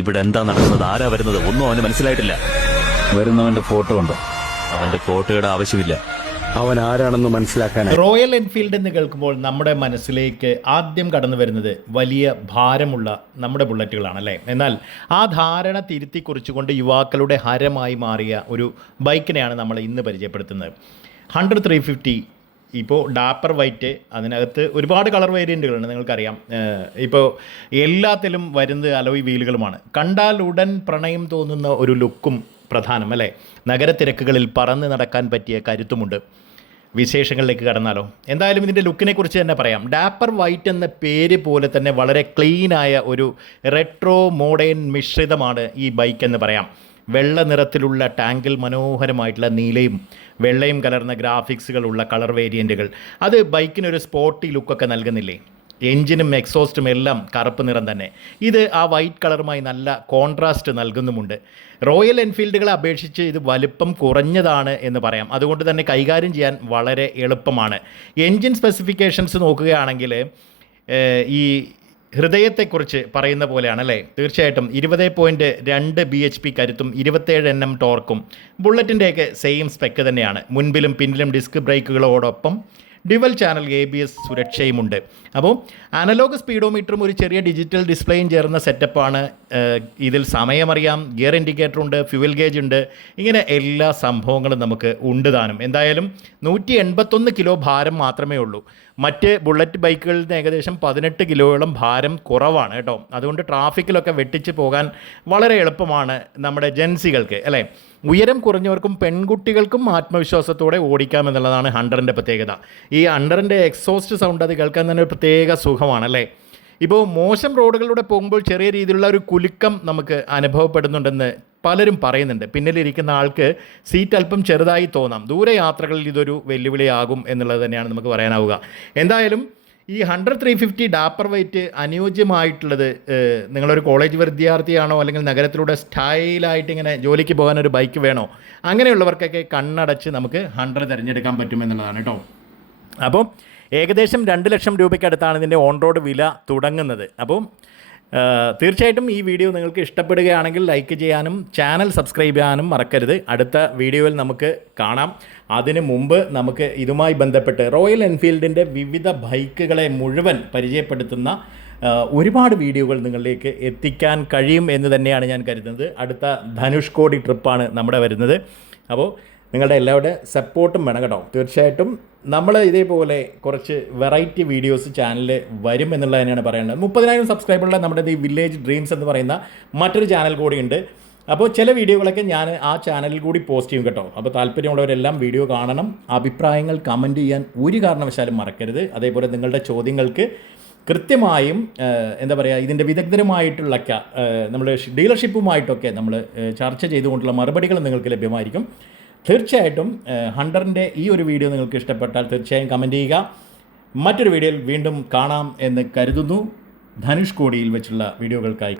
ഇവിടെ എന്താ നടക്കുന്നത്, ആരാ വരുന്നത്, ഒന്നും അവന് മനസ്സിലായിട്ടില്ല. വരുന്നവന്റെ ഫോട്ടോ ഉണ്ടോ? അവന്റെ ഫോട്ടോയുടെ ആവശ്യമില്ല. അവൻ ആരാണെന്ന് മനസ്സിലാക്കാൻ. റോയൽ എൻഫീൽഡ് എന്ന് കേൾക്കുമ്പോൾ നമ്മുടെ മനസ്സിലേക്ക് ആദ്യം കടന്നു വരുന്നത് വലിയ ഭാരമുള്ള നമ്മുടെ ബുള്ളറ്റുകളാണ് അല്ലേ. എന്നാൽ ആ ധാരണ തിരുത്തി കുറിച്ചുകൊണ്ട് യുവാക്കളുടെ ഹരമായി മാറിയ ഒരു ബൈക്കിനെയാണ് നമ്മൾ ഇന്ന് പരിചയപ്പെടുത്തുന്നത്. 100 350. ഇപ്പോൾ ഡാപ്പർ വൈറ്റ്, അതിനകത്ത് ഒരുപാട് കളർ വേരിയൻറ്റുകളുണ്ട്, നിങ്ങൾക്കറിയാം. ഇപ്പോൾ എല്ലാത്തിലും വരുന്നത് അലോയ് വീലുകളുമാണ്. കണ്ടാൽ ഉടൻ പ്രണയം തോന്നുന്ന ഒരു ലുക്കും പ്രധാനം അല്ലേ. നഗരത്തിരക്കുകളിൽ പറന്ന് നടക്കാൻ പറ്റിയ കരുത്തുമുണ്ട്. വിശേഷങ്ങളിലേക്ക് കടന്നാലോ? എന്തായാലും ഇതിൻ്റെ ലുക്കിനെ കുറിച്ച് തന്നെ പറയാം. ഡാപ്പർ വൈറ്റ് എന്ന പേര് പോലെ തന്നെ വളരെ ക്ലീനായ ഒരു റെട്രോ മോഡേൺ മിശ്രിതമാണ് ഈ ബൈക്ക് എന്ന് പറയാം. വെള്ള നിറത്തിലുള്ള ടാങ്കിൽ മനോഹരമായിട്ടുള്ള നീലയും വെള്ളയും കലർന്ന ഗ്രാഫിക്സുകളുള്ള കളർ വേരിയൻറ്റുകൾ, അത് ബൈക്കിനൊരു സ്പോർട്ടി ലുക്കൊക്കെ നൽകുന്നില്ലേ. എൻജിനും എക്സോസ്റ്റും എല്ലാം കറുപ്പ് നിറം തന്നെ. ഇത് ആ വൈറ്റ് കളറുമായി നല്ല കോൺട്രാസ്റ്റ് നൽകുന്നുമുണ്ട്. റോയൽ എൻഫീൽഡുകളെ അപേക്ഷിച്ച് ഇത് വലുപ്പം കുറഞ്ഞതാണ് എന്ന് പറയാം. അതുകൊണ്ട് തന്നെ കൈകാര്യം ചെയ്യാൻ വളരെ എളുപ്പമാണ്. എൻജിൻ സ്പെസിഫിക്കേഷൻസ് നോക്കുകയാണെങ്കിൽ ഈ ഹൃദയത്തെക്കുറിച്ച് പറയുന്ന പോലെയാണല്ലേ. തീർച്ചയായിട്ടും 20.2 BHP കരുത്തും 27 Nm ടോർക്കും ബുള്ളറ്റിൻ്റെയൊക്കെ സെയിം സ്പെക്ക് തന്നെയാണ്. മുൻപിലും പിന്നിലും ഡിസ്ക് ബ്രേക്കുകളോടൊപ്പം ഡ്യുവൽ ചാനൽ ABS സുരക്ഷയുമുണ്ട്. അപ്പോൾ അനലോഗ് സ്പീഡോമീറ്ററും ഒരു ചെറിയ ഡിജിറ്റൽ ഡിസ്പ്ലേയും ചേർന്ന സെറ്റപ്പാണ്. ഇതിൽ സമയമറിയാം, ഗിയർ ഇൻഡിക്കേറ്റർ ഉണ്ട്, ഫ്യൂവൽ ഗേജ് ഉണ്ട്, ഇങ്ങനെ എല്ലാ സംഭവങ്ങളും നമുക്ക് ഉണ്ട് താനും. എന്തായാലും 181 കിലോ ഭാരം മാത്രമേ ഉള്ളൂ. മറ്റ് ബുള്ളറ്റ് ബൈക്കുകളിൽ നിന്ന് ഏകദേശം 18 കിലോയോളം ഭാരം കുറവാണ് കേട്ടോ. അതുകൊണ്ട് ട്രാഫിക്കിലൊക്കെ വെട്ടിച്ച് പോകാൻ വളരെ എളുപ്പമാണ് നമ്മുടെ ജെൻസികൾക്ക് അല്ലേ. ഉയരം കുറഞ്ഞവർക്കും പെൺകുട്ടികൾക്കും ആത്മവിശ്വാസത്തോടെ ഓടിക്കാമെന്നുള്ളതാണ് ഹണ്ടറിൻ്റെ പ്രത്യേകത. ഈ ഹണ്ടറിൻ്റെ എക്സോസ്റ്റ് സൗണ്ട് അത് കേൾക്കാൻ തന്നെ ഒരു പ്രത്യേക സുഖമാണല്ലേ. ഇപ്പോൾ മോശം റോഡുകളിലൂടെ പോകുമ്പോൾ ചെറിയ രീതിയിലുള്ള ഒരു കുലുക്കം നമുക്ക് അനുഭവപ്പെടുന്നുണ്ടെന്ന് പലരും പറയുന്നുണ്ട്. പിന്നിലിരിക്കുന്ന ആൾക്ക് സീറ്റ് അല്പം ചെറുതായി തോന്നാം. ദൂരയാത്രകളിൽ ഇതൊരു വെല്ലുവിളിയാകും എന്നുള്ളത് തന്നെയാണ് നമുക്ക് പറയാനാവുക. എന്തായാലും ഈ 100 350 ഡാപ്പർ വൈറ്റ് അനുയോജ്യമായിട്ടുള്ളത് നിങ്ങളൊരു കോളേജ് വിദ്യാർത്ഥിയാണോ, അല്ലെങ്കിൽ നഗരത്തിലൂടെ സ്റ്റൈലായിട്ട് ഇങ്ങനെ ജോലിക്ക് പോകാനൊരു ബൈക്ക് വേണോ, അങ്ങനെയുള്ളവർക്കൊക്കെ കണ്ണടച്ച് നമുക്ക് 100 തിരഞ്ഞെടുക്കാൻ പറ്റുമെന്നുള്ളതാണ് കേട്ടോ. അപ്പോൾ ഏകദേശം 2 ലക്ഷം രൂപയ്ക്കടുത്താണ് ഇതിൻ്റെ ഓൺ റോഡ് വില തുടങ്ങുന്നത്. അപ്പോൾ തീർച്ചയായിട്ടും ഈ വീഡിയോ നിങ്ങൾക്ക് ഇഷ്ടപ്പെടുകയാണെങ്കിൽ ലൈക്ക് ചെയ്യാനും ചാനൽ സബ്സ്ക്രൈബ് ചെയ്യാനും മറക്കരുത്. അടുത്ത വീഡിയോയിൽ നമുക്ക് കാണാം. അതിനു മുമ്പ് നമുക്ക് ഇതുമായി ബന്ധപ്പെട്ട് റോയൽ എൻഫീൽഡിൻ്റെ വിവിധ ബൈക്കുകളെ മുഴുവൻ പരിചയപ്പെടുത്തുന്ന ഒരുപാട് വീഡിയോകൾ നിങ്ങളിലേക്ക് എത്തിക്കാൻ കഴിയും എന്ന് തന്നെയാണ് ഞാൻ കരുതുന്നത്. അടുത്ത ധനുഷ്കോടി ട്രിപ്പാണ് നമ്മുടെ വരുന്നത്. അപ്പോൾ നിങ്ങളുടെ എല്ലാവരുടെ സപ്പോർട്ടും വേണം കേട്ടോ. തീർച്ചയായിട്ടും നമ്മൾ ഇതേപോലെ കുറച്ച് വെറൈറ്റി വീഡിയോസ് ചാനലിൽ വരും എന്നുള്ളത് തന്നെയാണ് പറയേണ്ടത്. 30,000 സബ്സ്ക്രൈബറുള്ള നമ്മുടെ ഈ വില്ലേജ് ഡ്രീംസ് എന്ന് പറയുന്ന മറ്റൊരു ചാനൽ കൂടിയുണ്ട്. അപ്പോൾ ചില വീഡിയോകളൊക്കെ ഞാൻ ആ ചാനലിൽ കൂടി പോസ്റ്റ് ചെയ്യും കേട്ടോ. അപ്പോൾ താല്പര്യമുള്ളവരെല്ലാം വീഡിയോ കാണണം. അഭിപ്രായങ്ങൾ കമൻറ്റ് ചെയ്യാൻ ഒരു കാരണവശാലും മറക്കരുത്. അതേപോലെ നിങ്ങളുടെ ചോദ്യങ്ങൾക്ക് കൃത്യമായും എന്താ പറയുക, ഇതിൻ്റെ വിദഗ്ധരുമായിട്ടുള്ള നമ്മൾ ഡീലർഷിപ്പുമായിട്ടൊക്കെ നമ്മൾ ചർച്ച ചെയ്തുകൊണ്ടുള്ള മറുപടികൾ നിങ്ങൾക്ക് ലഭ്യമായിരിക്കും. തീർച്ചയായിട്ടും ഹണ്ടറിൻ്റെ ഈ ഒരു വീഡിയോ നിങ്ങൾക്ക് ഇഷ്ടപ്പെട്ടാൽ തീർച്ചയായും കമൻറ്റ് ചെയ്യുക. മറ്റൊരു വീഡിയോയിൽ വീണ്ടും കാണാം എന്ന് കരുതുന്നു. ധനുഷ്കോടിയിൽ വെച്ചുള്ള വീഡിയോകൾക്കായി